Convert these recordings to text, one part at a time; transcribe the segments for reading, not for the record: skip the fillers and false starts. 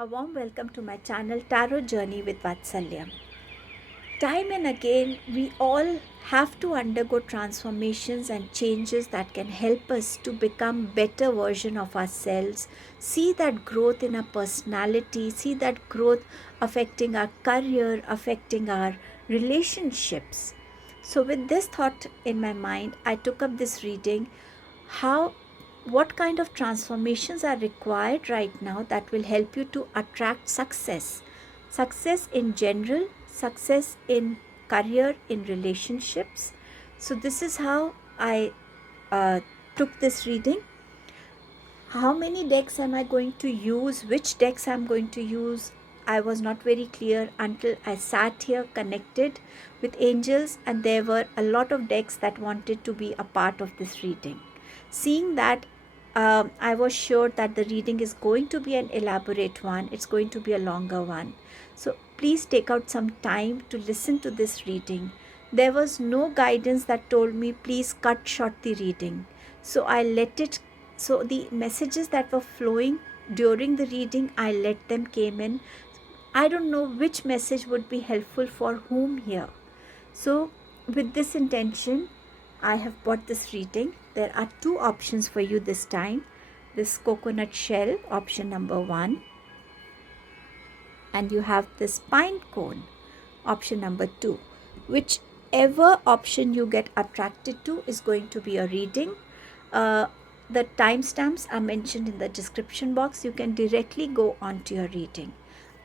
A warm welcome to my channel Tarot Journey with Vatsalya. Time and again, we all have to undergo transformations and changes that can help us to become better version of ourselves, see that growth in our personality, see that growth affecting our career, affecting our relationships. So with this thought in my mind, I took up this reading, how what kind of transformations are required right now that will help you to attract success in general, success in career, in relationships. So this is how I took this reading. How many decks am I going to use, which decks I'm going to use, I was not very clear until I sat here connected with angels, and there were a lot of decks that wanted to be a part of this reading. Seeing that, I was sure that the reading is going to be an elaborate one, it's going to be a longer one. So please take out some time to listen to this reading. There was no guidance that told me please cut short the reading. So I let it, so the messages that were flowing during the reading, I let them came in. I don't know which message would be helpful for whom here. So with this intention, I have bought this reading. There are two options for you this time. This coconut shell, option number 1. And you have this pine cone, option number 2. Whichever option you get attracted to is going to be a reading. The timestamps are mentioned in the description box. You can directly go on to your reading.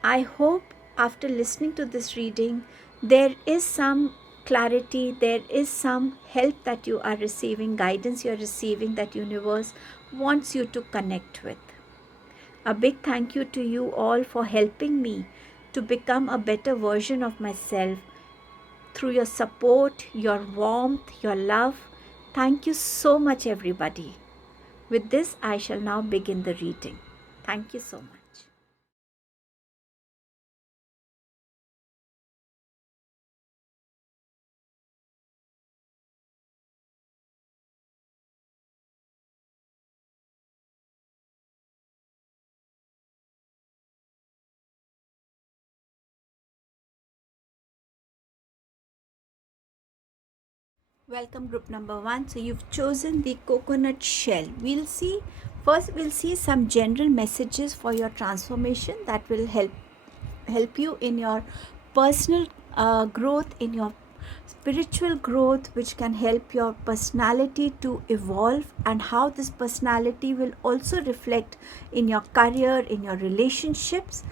I hope after listening to this reading, there is some clarity, there is some help that you are receiving, guidance you are receiving that universe wants you to connect with. A big thank you to you all for helping me to become a better version of myself through your support, your warmth, your love. Thank you so much, everybody. With this, I shall now begin the reading. Thank you so much. Welcome group number 1. So you've chosen the coconut shell. We'll see some general messages for your transformation that will help you in your personal growth, in your spiritual growth, which can help your personality to evolve, and how this personality will also reflect in your career, in your relationships.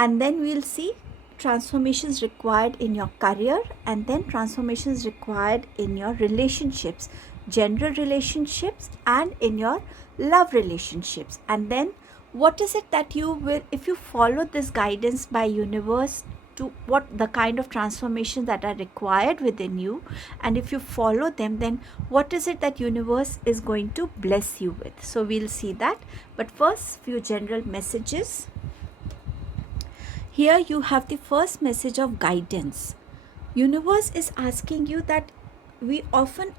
And then we'll see transformations required in your career, and then transformations required in your relationships, general relationships, and in your love relationships. And then what is it that you will, if you follow this guidance by universe, to what the kind of transformation that are required within you, and if you follow them, then what is it that universe is going to bless you with. So we'll see that, but first few general messages. Here you have the first message of guidance. Universe is asking you that we often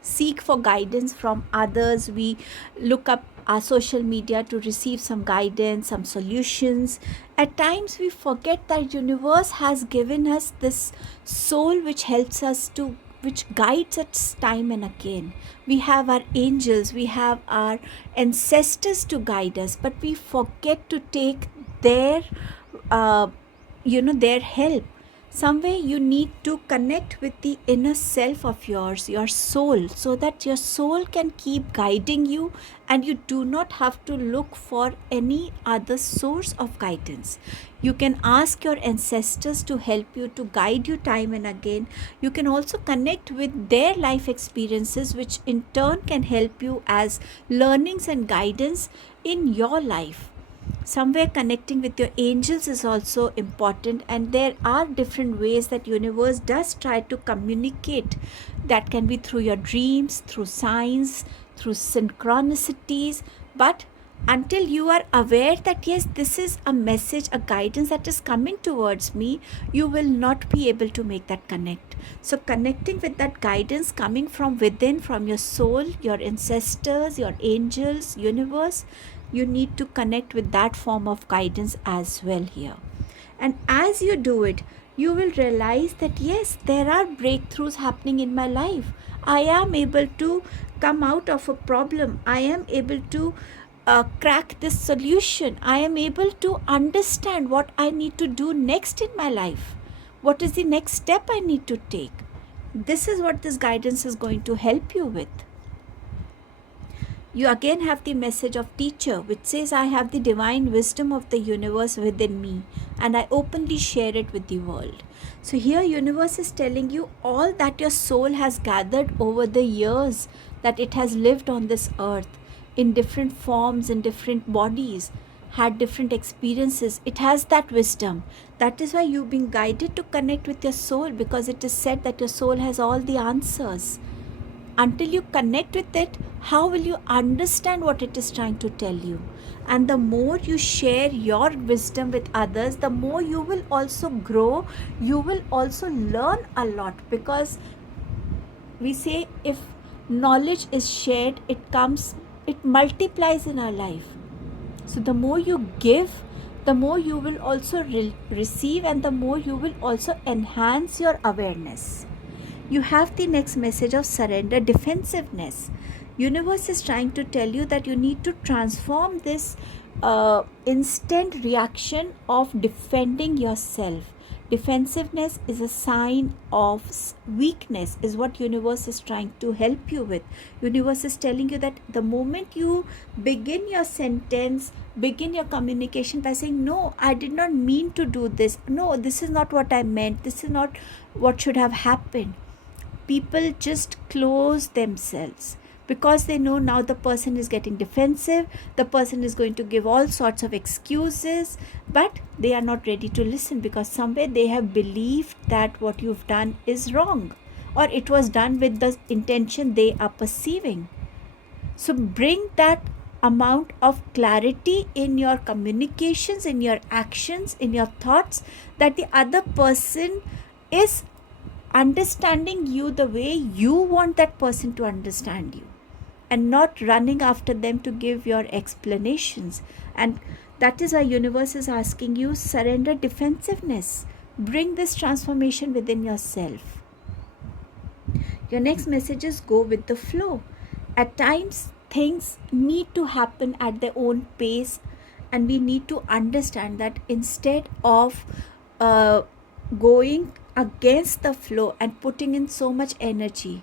seek for guidance from others. We look up our social media to receive some guidance, some solutions. At times we forget that universe has given us this soul which helps us to, which guides us time and again. We have our angels, we have our ancestors to guide us, but we forget to take their their help. Somewhere you need to connect with the inner self of yours, your soul, so that your soul can keep guiding you and you do not have to look for any other source of guidance. You can ask your ancestors to help you, to guide you time and again. You can also connect with their life experiences, which in turn can help you as learnings and guidance in your life. Somewhere connecting with your angels is also important, and there are different ways that universe does try to communicate. That can be through your dreams, through signs, through synchronicities, but Until you are aware that yes, this is a message, a guidance that is coming towards me, you will not be able to make that connect. So connecting with that guidance coming from within, from your soul, your ancestors, your angels, universe, you need to connect with that form of guidance as well here. And as you do it, you will realize that yes, there are breakthroughs happening in my life. I am able to come out of a problem. I am able to crack this solution. I am able to understand what I need to do next in my life. What is the next step I need to take? This is what this guidance is going to help you with. You again have the message of teacher, which says, I have the divine wisdom of the universe within me and I openly share it with the world. So here universe is telling you all that your soul has gathered over the years that it has lived on this earth in different forms, in different bodies, had different experiences. It has that wisdom. That is why you've been guided to connect with your soul, because it is said that your soul has all the answers. Until you connect with it, how will you understand what it is trying to tell you? And the more you share your wisdom with others, the more you will also grow. You will also learn a lot, because we say if knowledge is shared, it multiplies in our life. So the more you give, the more you will also receive, and the more you will also enhance your awareness. You have the next message of surrender defensiveness. Universe is trying to tell you that you need to transform this instant reaction of defending yourself. Defensiveness is a sign of weakness, is what universe is trying to help you with. Universe is telling you that the moment you begin your sentence, begin your communication by saying, no, I did not mean to do this. No, this is not what I meant. This is not what should have happened. People just close themselves because they know now the person is getting defensive, the person is going to give all sorts of excuses, but they are not ready to listen because somewhere they have believed that what you've done is wrong, or it was done with the intention they are perceiving. So bring that amount of clarity in your communications, in your actions, in your thoughts, that the other person is understanding you the way you want that person to understand you, and not running after them to give your explanations. And that is why universe is asking you, surrender defensiveness. Bring this transformation within yourself. Your next message is go with the flow. At times things need to happen at their own pace, and we need to understand that instead of going against the flow and putting in so much energy,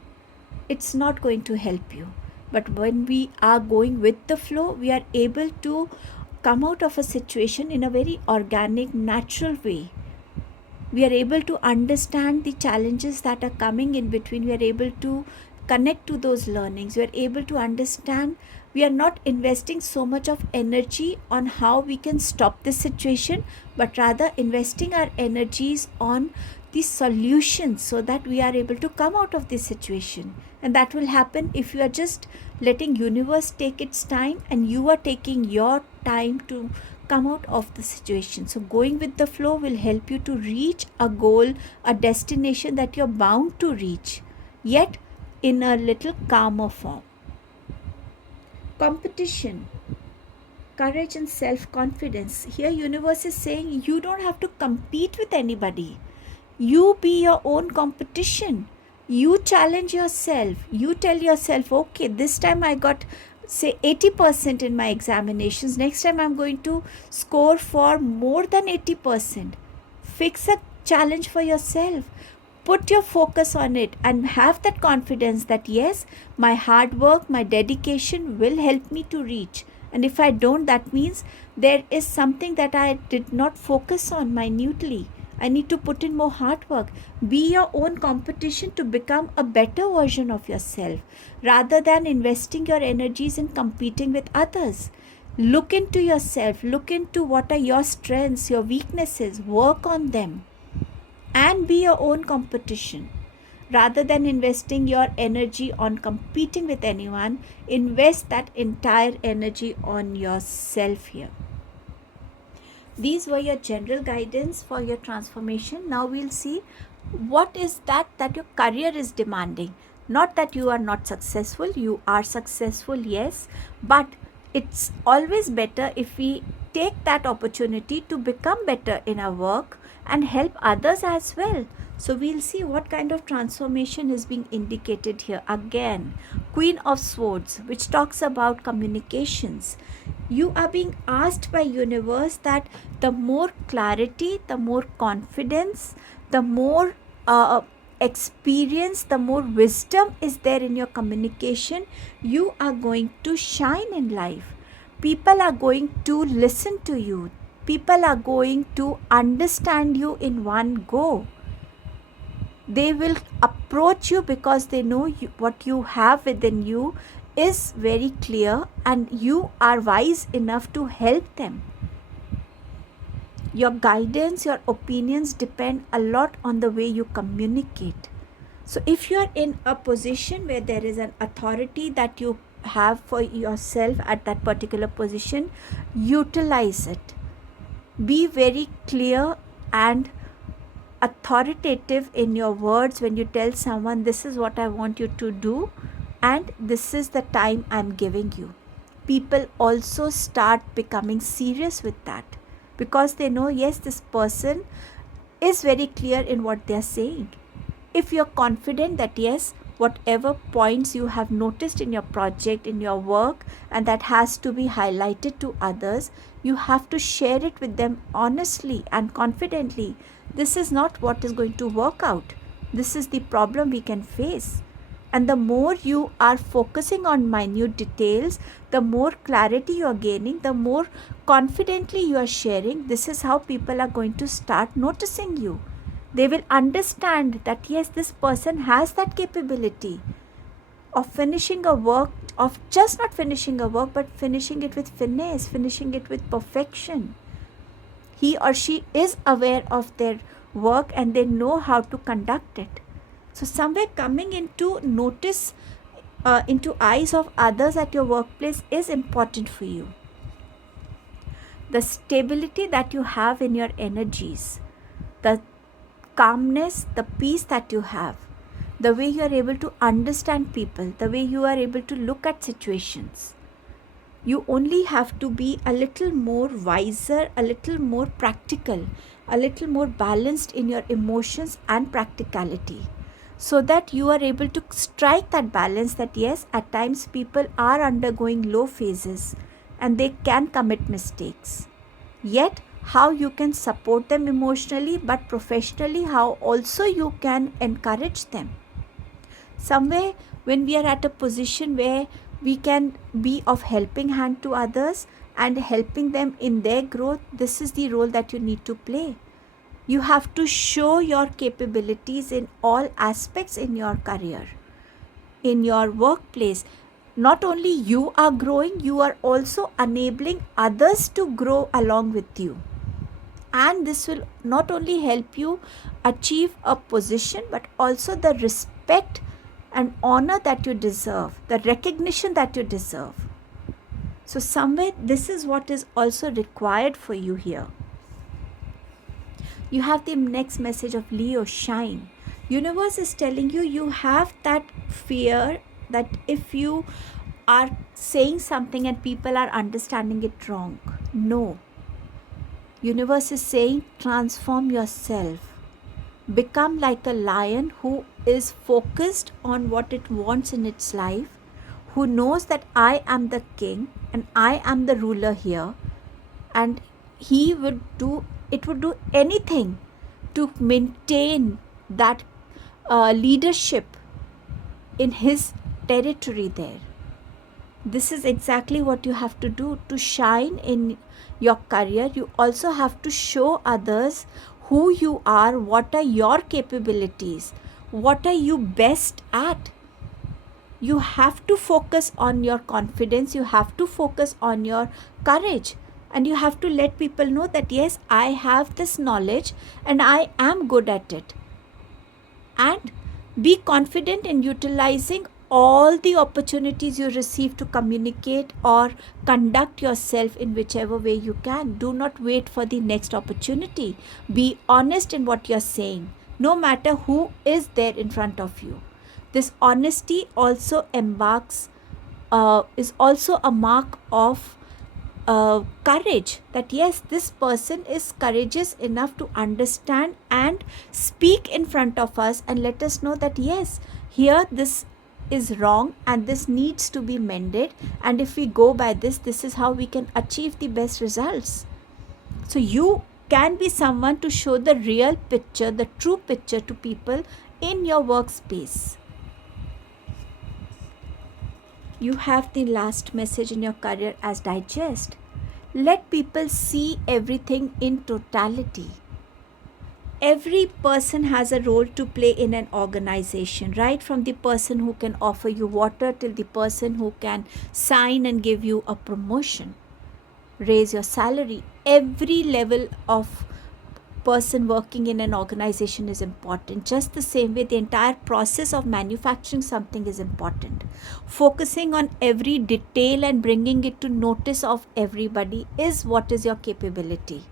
it's not going to help you. But when we are going with the flow, we are able to come out of a situation in a very organic, natural way. We are able to understand the challenges that are coming in between. We are able to connect to those learnings. We are able to understand. We are not investing so much of energy on how we can stop this situation, but rather investing our energies on the solutions so that we are able to come out of this situation. And that will happen if you are just letting universe take its time and you are taking your time to come out of the situation. So going with the flow will help you to reach a goal, a destination that you're bound to reach, yet in a little calmer form. Competition, courage and self-confidence. Here universe is saying you don't have to compete with anybody. You be your own competition. You challenge yourself. You tell yourself, okay, this time I got say 80% in my examinations. Next time I'm going to score for more than 80%. Fix a challenge for yourself. Put your focus on it and have that confidence that yes, my hard work, my dedication will help me to reach. And if I don't, that means there is something that I did not focus on minutely. I need to put in more hard work. Be your own competition to become a better version of yourself, rather than investing your energies in competing with others. Look into yourself. Look into what are your strengths, your weaknesses. Work on them and be your own competition. Rather than investing your energy on competing with anyone, invest that entire energy on yourself here. These were your general guidance for your transformation. Now we'll see what is that your career is demanding. Not that you are not successful, you are successful, yes, but it's always better if we take that opportunity to become better in our work and help others as well. So we'll see what kind of transformation is being indicated here. Again, Queen of Swords, which talks about communications. You are being asked by universe that the more clarity, the more confidence, the more experience, the more wisdom is there in your communication, you are going to shine in life. People are going to listen to you. People are going to understand you in one go. They will approach you because they know what you have within you is very clear and you are wise enough to help them. Your guidance, your opinions depend a lot on the way you communicate. So if you are in a position where there is an authority that you have for yourself at that particular position, utilize it. Be very clear and authoritative in your words when you tell someone, this is what I want you to do and this is the time I'm giving you. People also start becoming serious with that because they know, yes, this person is very clear in what they're saying. If you're confident that yes, whatever points you have noticed in your project, in your work, and that has to be highlighted to others, you have to share it with them honestly and confidently. This is not what is going to work out. This is the problem we can face. And the more you are focusing on minute details, the more clarity you are gaining, the more confidently you are sharing. This is how people are going to start noticing you. They will understand that yes, this person has that capability of finishing a work, of just not finishing a work, but finishing it with finesse, finishing it with perfection. He or she is aware of their work and they know how to conduct it. So somewhere coming into notice, into eyes of others at your workplace is important for you. The stability that you have in your energies, the calmness, the peace that you have, the way you are able to understand people, the way you are able to look at situations. You only have to be a little more wiser, a little more practical, a little more balanced in your emotions and practicality, so that you are able to strike that balance that yes, at times people are undergoing low phases and they can commit mistakes. Yet, how you can support them emotionally, but professionally, how also you can encourage them. Somewhere when we are at a position where we can be of helping hand to others and helping them in their growth, this is the role that you need to play. You have to show your capabilities in all aspects in your career, in your workplace. Not only you are growing, you are also enabling others to grow along with you. And this will not only help you achieve a position, but also the respect and honor that you deserve, the recognition that you deserve. So somewhere this is what is also required for you here. You have the next message of Leo, shine. Universe is telling you, you have that fear that if you are saying something and people are understanding it wrong. No. Universe is saying, transform yourself. Become like a lion who is focused on what it wants in its life, who knows that I am the king and I am the ruler here, and it would do anything to maintain that leadership in his territory there. This is exactly what you have to do to shine in your career. You also have to show others who you are, what are your capabilities, what are you best at. You have to focus on your confidence, you have to focus on your courage, and you have to let people know that yes, I have this knowledge and I am good at it. And Be confident in utilizing all the opportunities you receive to communicate or conduct yourself in whichever way you can. Do not wait for the next opportunity. Be honest in what you're saying, no matter who is there in front of you. This honesty also is also a mark of courage, that yes, this person is courageous enough to understand and speak in front of us and let us know that yes, here this is wrong and this needs to be mended, and if we go by this is how we can achieve the best results. So you can be someone to show the real picture, the true picture to people in your workspace. You have the last message in your career as digest. Let people see everything in totality. Every person has a role to play in an organization, right from the person who can offer you water till the person who can sign and give you a promotion, raise your salary. Every level of person working in an organization is important. Just the same way, the entire process of manufacturing something is important. Focusing on every detail and bringing it to notice of everybody is what is your capability.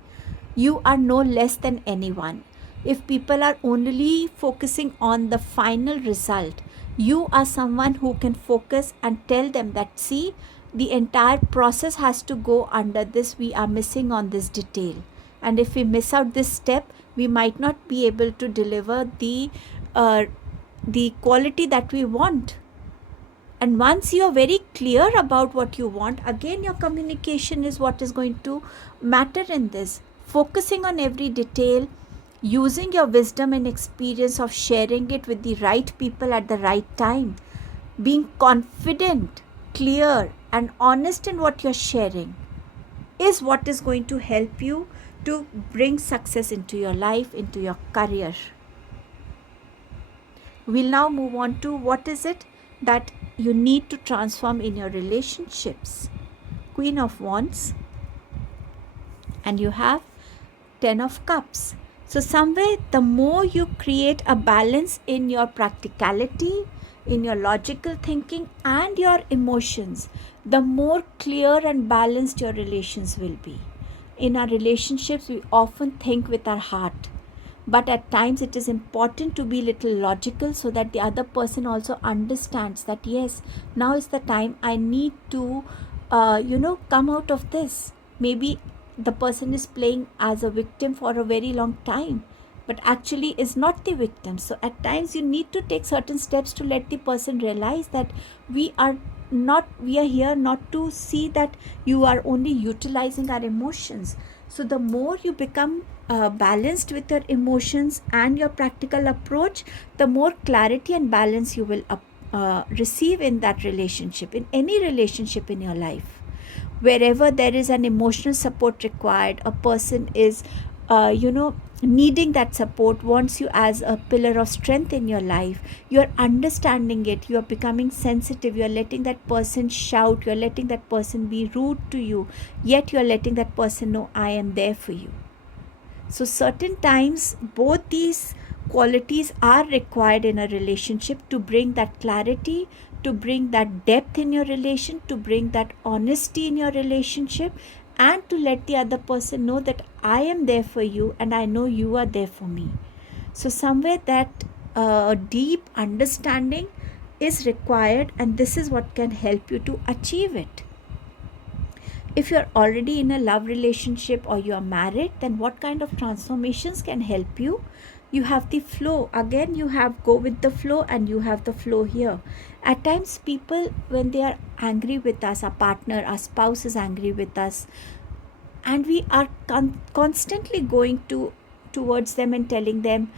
You are no less than anyone. If people are only focusing on the final result, you are someone who can focus and tell them that, see, the entire process has to go under this. We are missing on this detail. And if we miss out this step, we might not be able to deliver the quality that we want. And once you are very clear about what you want, again, your communication is what is going to matter in this. Focusing on every detail, using your wisdom and experience of sharing it with the right people at the right time, being confident, clear, and honest in what you're sharing is what is going to help you to bring success into your life, into your career. We'll now move on to what is it that you need to transform in your relationships. Queen of Wands, and you have 10 of Cups. So somewhere, the more you create a balance in your practicality, in your logical thinking and your emotions, the more clear and balanced your relations will be. In our relationships, we often think with our heart, but at times it is important to be little logical so that the other person also understands that yes, now is the time I need to come out of this. Maybe the person is playing as a victim for a very long time, but actually is not the victim. So at times you need to take certain steps to let the person realize that we are here not to see that you are only utilizing our emotions. So the more you become balanced with your emotions and your practical approach, the more clarity and balance you will receive in that relationship, in any relationship in your life. Wherever there is an emotional support required, a person is needing that support, wants you as a pillar of strength in your life, you're understanding it, you're becoming sensitive, you're letting that person shout, you're letting that person be rude to you, yet you're letting that person know, I am there for you. So certain times both these qualities are required in a relationship to bring that clarity, to bring that depth in your relation, to bring that honesty in your relationship, and to let the other person know that I am there for you and I know you are there for me. So somewhere that deep understanding is required, and this is what can help you to achieve it. If you're already in a love relationship or you are married, then what kind of transformations can help you? You have the flow. Again, you have go with the flow, and you have the flow here. At times, people, when they are angry with us, our partner, our spouse is angry with us, and we are constantly going towards them and telling them,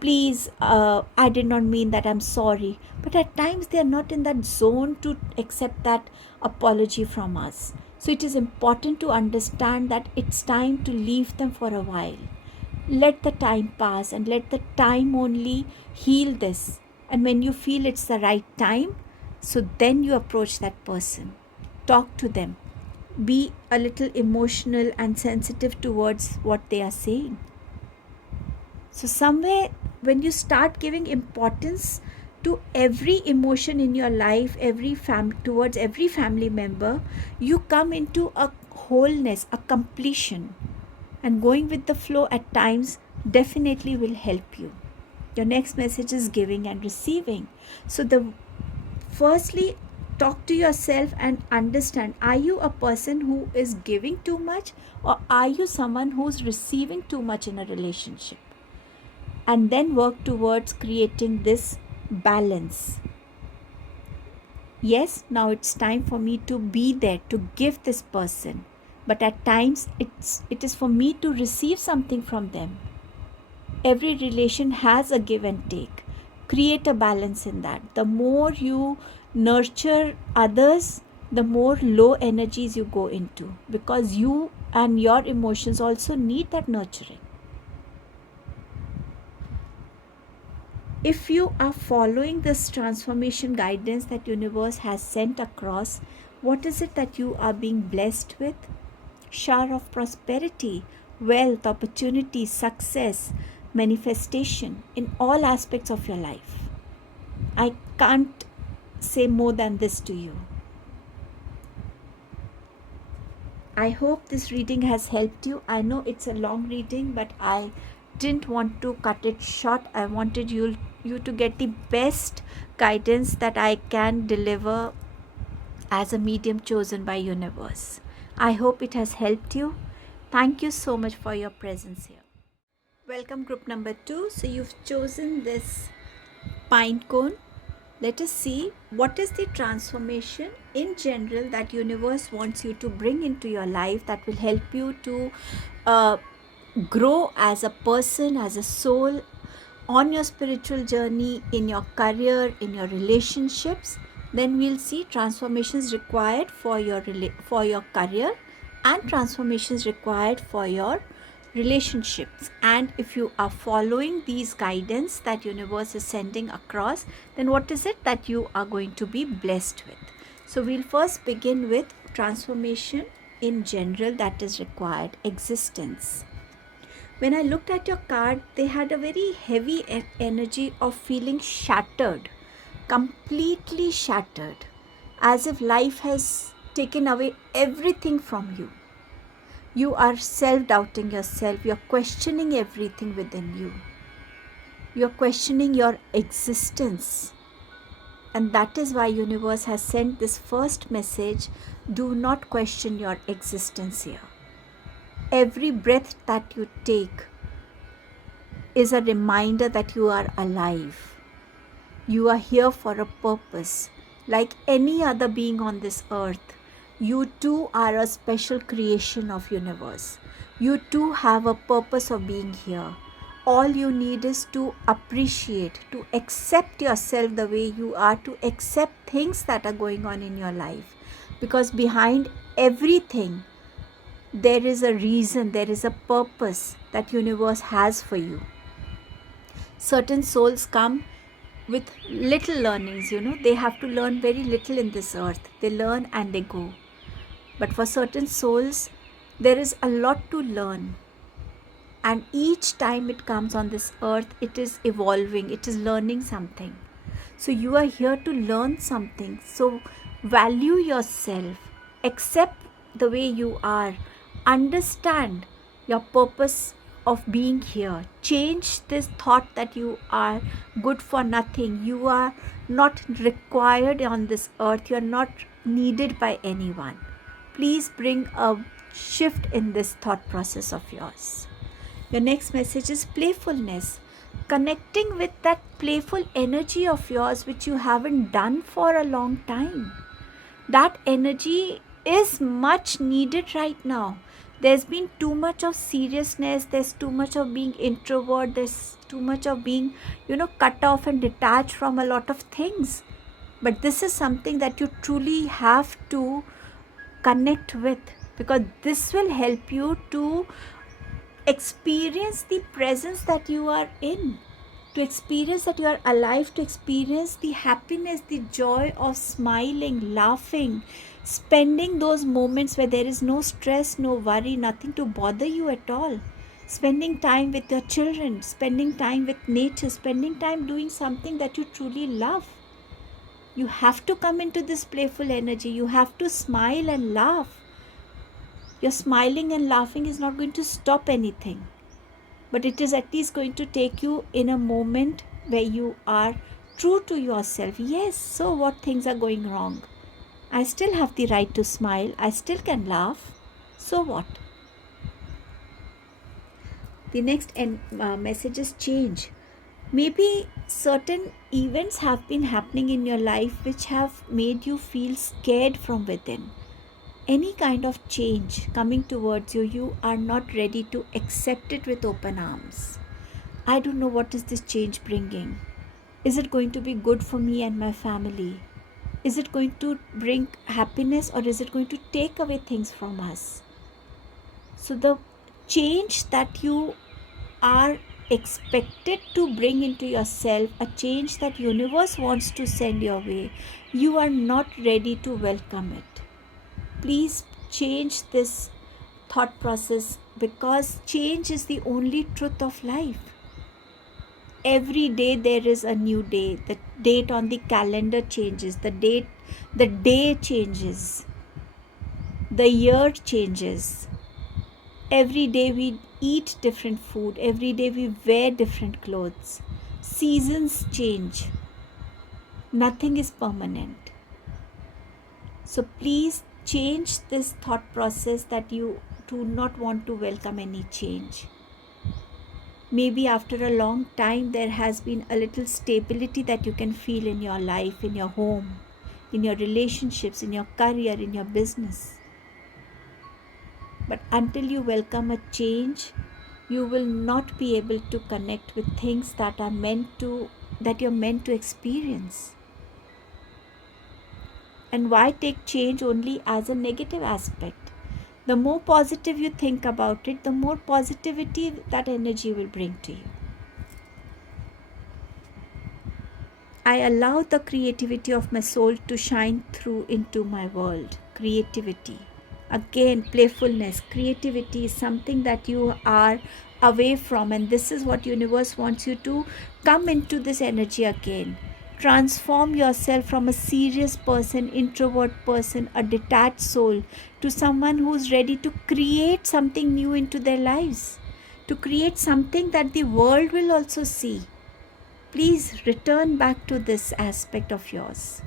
please, I did not mean that, I'm sorry. But at times they are not in that zone to accept that apology from us. So it is important to understand that it's time to leave them for a while. Let the time pass and let the time only heal this. And when you feel it's the right time, so then you approach that person. Talk to them. Be a little emotional and sensitive towards what they are saying. So somewhere when you start giving importance to every emotion in your life, towards every family member, you come into a wholeness, a completion. And going with the flow at times definitely will help you. Your next message is giving and receiving. So firstly, talk to yourself and understand, are you a person who is giving too much, or are you someone who's receiving too much in a relationship? And then work towards creating this balance. Yes, now it's time for me to be there to give this person, but at times it is for me to receive something from them. Every relation has a give and take. Create a balance in that. The more you nurture others, the more low energies you go into, because you and your emotions also need that nurturing. If you are following this transformation guidance that universe has sent across, what is it that you are being blessed with? Shower of prosperity, wealth, opportunity, success, manifestation in all aspects of your life. I can't say more than this to you. I hope this reading has helped you. I know it's a long reading, but I didn't want to cut it short. I wanted you to get the best guidance that I can deliver as a medium chosen by universe. I hope it has helped you. Thank you so much for your presence here. Welcome group number 2. So you've chosen this pine cone. Let us see what is the transformation in general that universe wants you to bring into your life that will help you to grow as a person, as a soul, on your spiritual journey, in your career, in your relationships. Then we'll see transformations required for your career and transformations required for your relationships. And if you are following these guidance that universe is sending across, then what is it that you are going to be blessed with? So we'll first begin with transformation in general that is required, existence. When I looked at your card, they had a very heavy energy of feeling shattered, completely shattered, as if life has taken away everything from you. You are self-doubting yourself. You're questioning everything within you. You're questioning your existence. And that is why universe has sent this first message. Do not question your existence here. Every breath that you take is a reminder that you are alive. You are here for a purpose. Like any other being on this earth, you too are a special creation of universe. You too have a purpose of being here. All you need is to appreciate, to accept yourself the way you are, to accept things that are going on in your life. Because behind everything, there is a reason, there is a purpose that universe has for you. Certain souls come with little learnings, they have to learn very little in this earth. They learn and they go. But for certain souls, there is a lot to learn. And each time it comes on this earth, it is evolving, it is learning something. So you are here to learn something. So value yourself, accept the way you are, understand your purpose of being here. Change this thought that you are good for nothing. You are not required on this earth. You are not needed by anyone. Please bring a shift in this thought process of yours. Your next message is playfulness. Connecting with that playful energy of yours which you haven't done for a long time. That energy is much needed right now. There's been too much of seriousness, there's too much of being introvert, there's too much of being, cut off and detached from a lot of things. But this is something that you truly have to connect with, because this will help you to experience the presence that you are in, to experience that you are alive, to experience the happiness, the joy of smiling, laughing, spending those moments where there is no stress, no worry, nothing to bother you at all. spending time with your children, spending time with nature, spending time doing something that you truly love. You have to come into this playful energy. You have to smile and laugh. Your smiling and laughing is not going to stop anything, but it is at least going to take you in a moment where you are true to yourself. Yes, so what, things are going wrong? I still have the right to smile. I still can laugh. So what? The next message is change. Maybe certain events have been happening in your life which have made you feel scared from within. Any kind of change coming towards you, you are not ready to accept it with open arms. I don't know what is this change bringing. Is it going to be good for me and my family? Is it going to bring happiness, or is it going to take away things from us? So the change that you are expected to bring into yourself, a change that universe wants to send your way, you are not ready to welcome it. Please change this thought process, because change is the only truth of life. Every day there is a new day. The date on the calendar changes, the day changes, the year changes. Every day we eat different food, every day we wear different clothes. Seasons change. Nothing is permanent. So please change this thought process that you do not want to welcome any change. Maybe after a long time there has been a little stability that you can feel in your life, in your home, in your relationships, in your career, in your business. But until you welcome a change, you will not be able to connect with things that you're meant to experience. And why take change only as a negative aspect? The more positive you think about it, the more positivity that energy will bring to you. I allow the creativity of my soul to shine through into my world. Creativity. Again, playfulness. Creativity is something that you are away from, and this is what universe wants you to come into this energy again. Transform yourself from a serious person, introvert person, a detached soul, to someone who's ready to create something new into their lives, to create something that the world will also see. Please return back to this aspect of yours.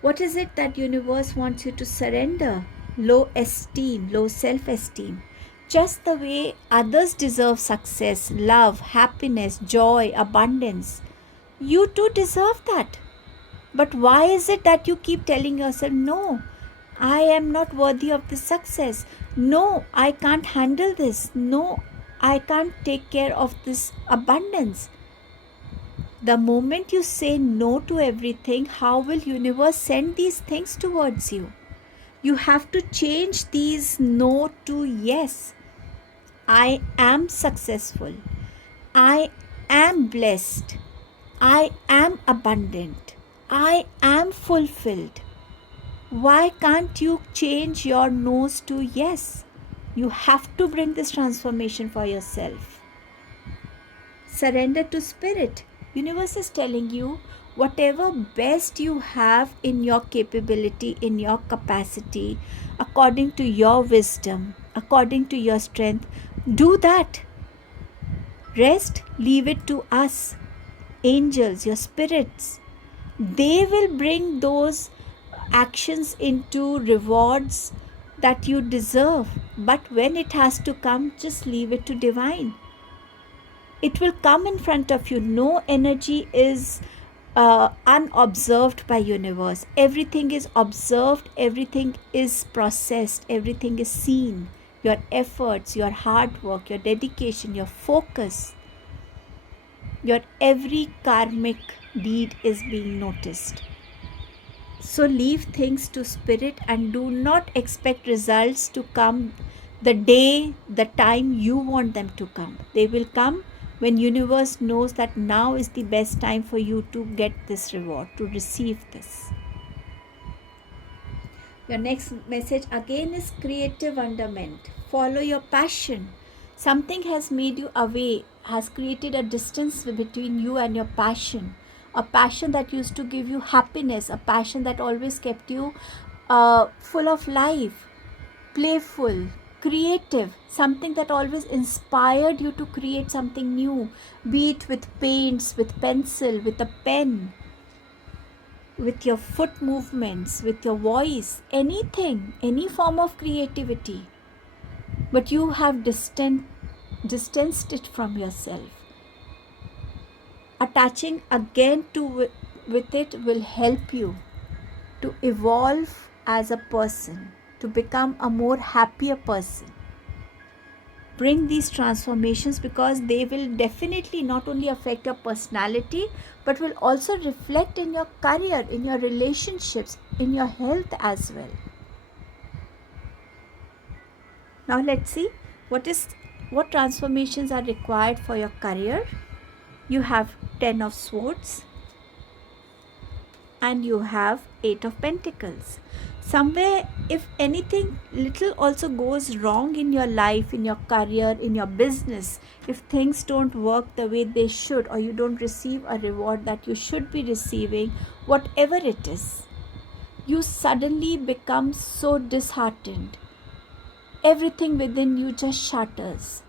What is it that universe wants you to surrender? Low esteem, low self-esteem. Just the way others deserve success, love, happiness, joy, abundance, you too deserve that. But why is it that you keep telling yourself, no, I am not worthy of this success. No, I can't handle this. No, I can't take care of this abundance. The moment you say no to everything, how will universe send these things towards you? You have to change these no to yes. I am successful. I am blessed. I am abundant. I am fulfilled. Why can't you change your no's to yes? You have to bring this transformation for yourself. Surrender to spirit. Universe is telling you, whatever best you have in your capability, in your capacity, according to your wisdom, according to your strength, do that. Rest, leave it to us. Angels, your spirits, they will bring those actions into rewards that you deserve. But when it has to come, just leave it to divine. It will come in front of you. No energy is unobserved by universe. Everything is observed, everything is processed, everything is seen. Your efforts, your hard work, your dedication, your focus, your every karmic deed is being noticed. So leave things to spirit and do not expect results to come the day, the time you want them to come. They will come when universe knows that now is the best time for you to get this reward, to receive this. Your next message again is creative wonderment. Follow your passion. Something has made you away, has created a distance between you and your passion. A passion that used to give you happiness, a passion that always kept you full of life, playful, creative, something that always inspired you to create something new, be it with paints, with pencil, with a pen, with your foot movements, with your voice, anything, any form of creativity. But you have distanced it from yourself. Attaching again to with it will help you to evolve as a person, to become a more happier person. Bring these transformations, because they will definitely not only affect your personality but will also reflect in your career, in your relationships, in your health as well. Now let's see what transformations are required for your career. You have 10 of swords and you have 8 of pentacles. Somewhere, if anything little also goes wrong in your life, in your career, in your business, if things don't work the way they should, or you don't receive a reward that you should be receiving, whatever it is, you suddenly become so disheartened. Everything within you just shatters.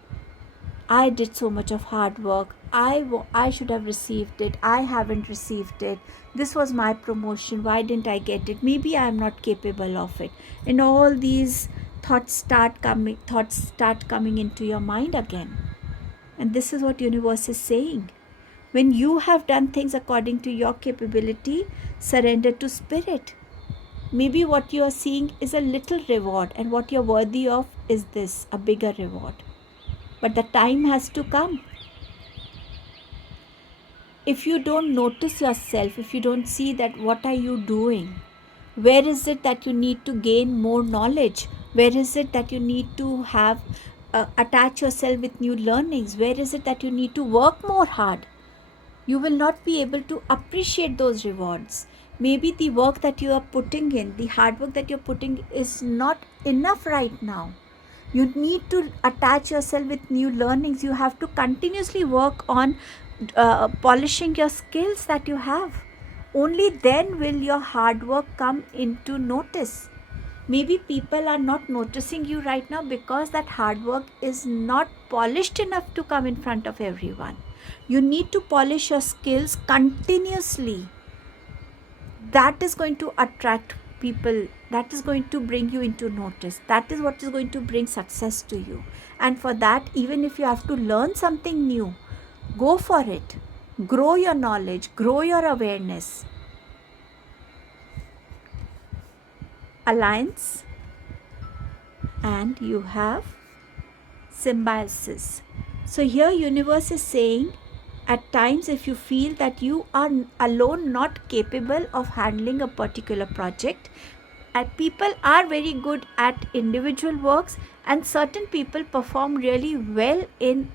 I did so much of hard work. I should have received it. I haven't received it. This was my promotion. Why didn't I get it? Maybe I am not capable of it. And all these thoughts start coming into your mind again. And this is what universe is saying. When you have done things according to your capability, surrender to spirit. Maybe what you are seeing is a little reward, and what you're worthy of is this, a bigger reward. But the time has to come. If you don't notice yourself, if you don't see that what are you doing, where is it that you need to gain more knowledge, where is it that you need to have attach yourself with new learnings, where is it that you need to work more hard, you will not be able to appreciate those rewards. Maybe the work that you are putting in, the hard work that you're putting is not enough right now. You need to attach yourself with new learnings. You have to continuously work on polishing your skills that you have. Only then will your hard work come into notice. Maybe people are not noticing you right now because that hard work is not polished enough to come in front of everyone. You need to polish your skills continuously. That is going to attract people, that is going to bring you into notice, that is what is going to bring success to you. And for that, even if you have to learn something new, go for it. Grow your knowledge, grow your awareness. Alliance, and you have symbiosis. So here universe is saying, at times if you feel that you are alone not capable of handling a particular project, and people are very good at individual works, and certain people perform really well in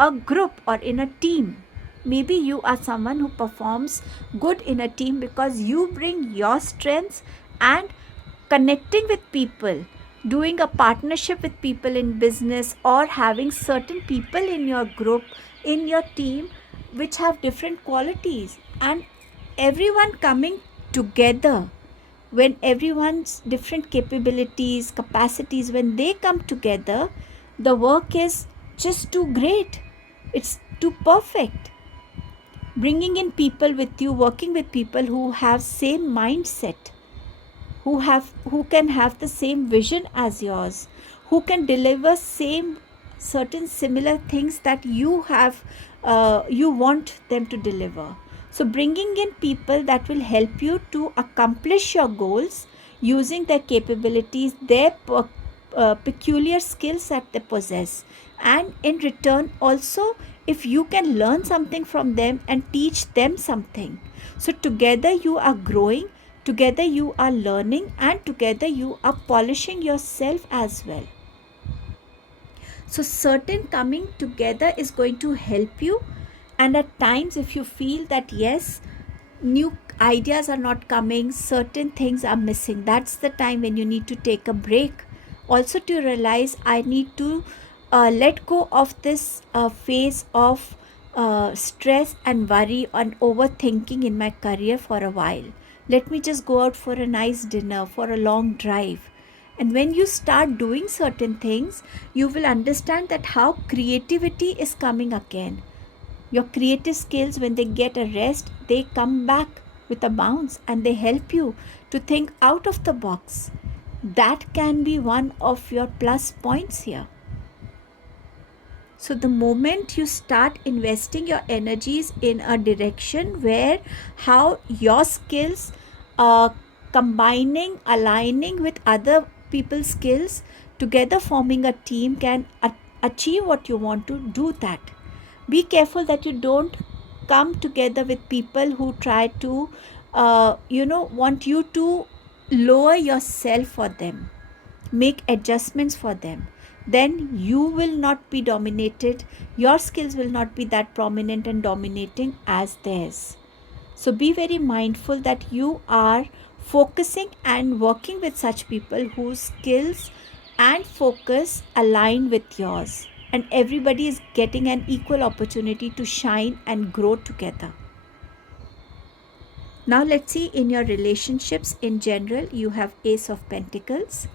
a group or in a team. Maybe you are someone who performs good in a team because you bring your strengths, and connecting with people, doing a partnership with people in business, or having certain people in your group, in your team, which have different qualities, and everyone coming together. When everyone's different capabilities, capacities, when they come together, the work is just too great. It's too perfect. Bringing in people with you, working with people who have same mindset, who can have the same vision as yours, who can deliver same certain similar things that you have, you want them to deliver. So bringing in people that will help you to accomplish your goals using their capabilities, their peculiar skills that they possess, and in return also, if you can learn something from them and teach them something. So together you are growing, together you are learning, and together you are polishing yourself as well. So certain coming together is going to help you. And at times if you feel that yes, new ideas are not coming, certain things are missing. That's the time when you need to take a break. Also, to realize I need to let go of this phase of stress and worry and overthinking in my career for a while. Let me just go out for a nice dinner, for a long drive. And when you start doing certain things, you will understand that how creativity is coming again. Your creative skills, when they get a rest, they come back with a bounce and they help you to think out of the box. That can be one of your plus points here. So the moment you start investing your energies in a direction where how your skills combining, aligning with other people's skills, together forming a team can achieve what you want to do, that. Be careful that you don't come together with people who try to want you to lower yourself for them, make adjustments for them. Then you will not be dominated, your skills will not be that prominent and dominating as theirs. So be very mindful that you are focusing and working with such people whose skills and focus align with yours, and everybody is getting an equal opportunity to shine and grow together. Now let's see, in your relationships in general, you have Ace of Pentacles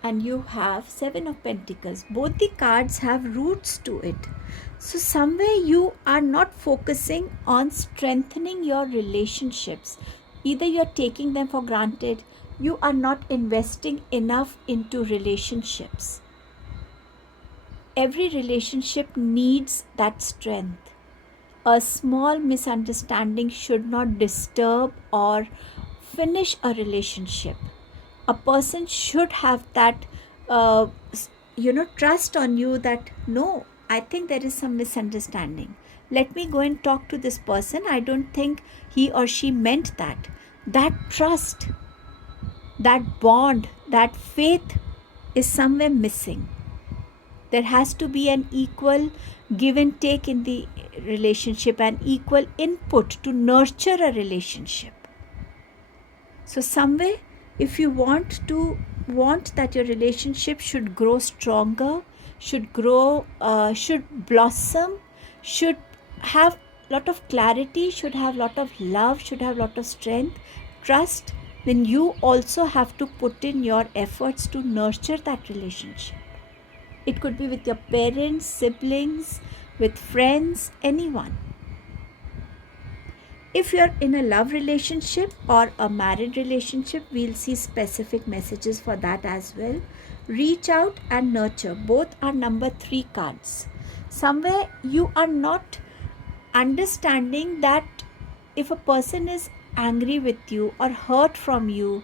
and you have Seven of Pentacles. Both the cards have roots to it. So somewhere you are not focusing on strengthening your relationships. Either you're taking them for granted, you are not investing enough into relationships. Every relationship needs that strength. A small misunderstanding should not disturb or finish a relationship. A person should have that trust on you, that no, I think there is some misunderstanding, let me go and talk to this person, I don't think he or she meant that. That trust, that bond, that faith is somewhere missing. There has to be an equal give and take in the relationship, an equal input to nurture a relationship. So somewhere, if you want that your relationship should grow stronger, should grow, should blossom, should have lot of clarity, should have lot of love, should have lot of strength, trust, then you also have to put in your efforts to nurture that relationship. It could be with your parents, siblings, with friends, anyone. If you're in a love relationship or a married relationship, we'll see specific messages for that as well. Reach out and nurture. Both are number 3 cards. Somewhere you are not understanding that if a person is angry with you or hurt from you,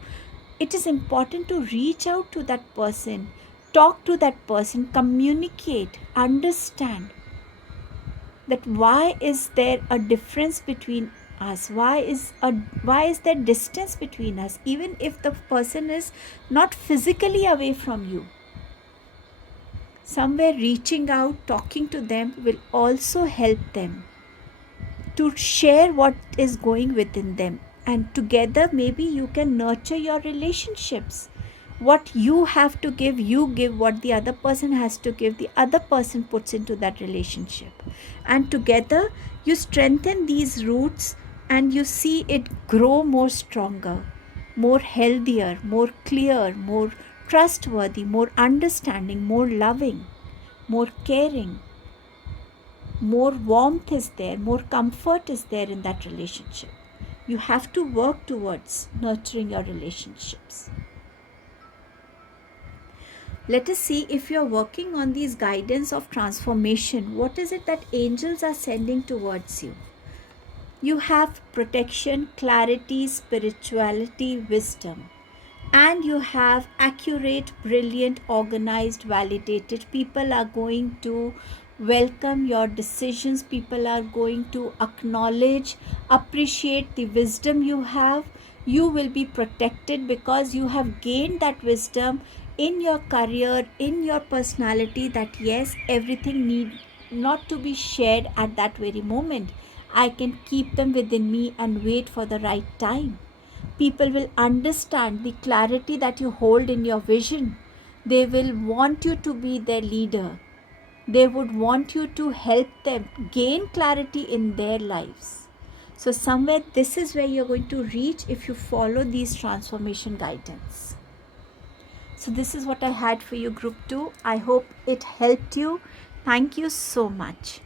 it is important to reach out to that person, talk to that person, communicate, understand that why is there a difference between us, why is there distance between us, even if the person is not physically away from you. Somewhere reaching out, talking to them will also help them to share what is going within them, and together maybe you can nurture your relationships. What you have to give, you give. What the other person has to give, the other person puts into that relationship, and together you strengthen these roots and you see it grow more stronger, more healthier, more clear, more trustworthy, more understanding, more loving, more caring. More warmth is there, more comfort is there in that relationship. You have to work towards nurturing your relationships. Let us see, if you are working on these guidance of transformation, what is it that angels are sending towards you? You have protection, clarity, spirituality, wisdom. And you have accurate, brilliant, organized, validated. People are going to welcome your decisions. People are going to acknowledge, appreciate the wisdom you have. You will be protected because you have gained that wisdom in your career, in your personality, that yes, everything need not to be shared at that very moment. I can keep them within me and wait for the right time. People will understand the clarity that you hold in your vision. They will want you to be their leader. They would want you to help them gain clarity in their lives. So, somewhere this is where you're going to reach if you follow these transformation guidance. So, this is what I had for you, Group 2. I hope it helped you. Thank you so much.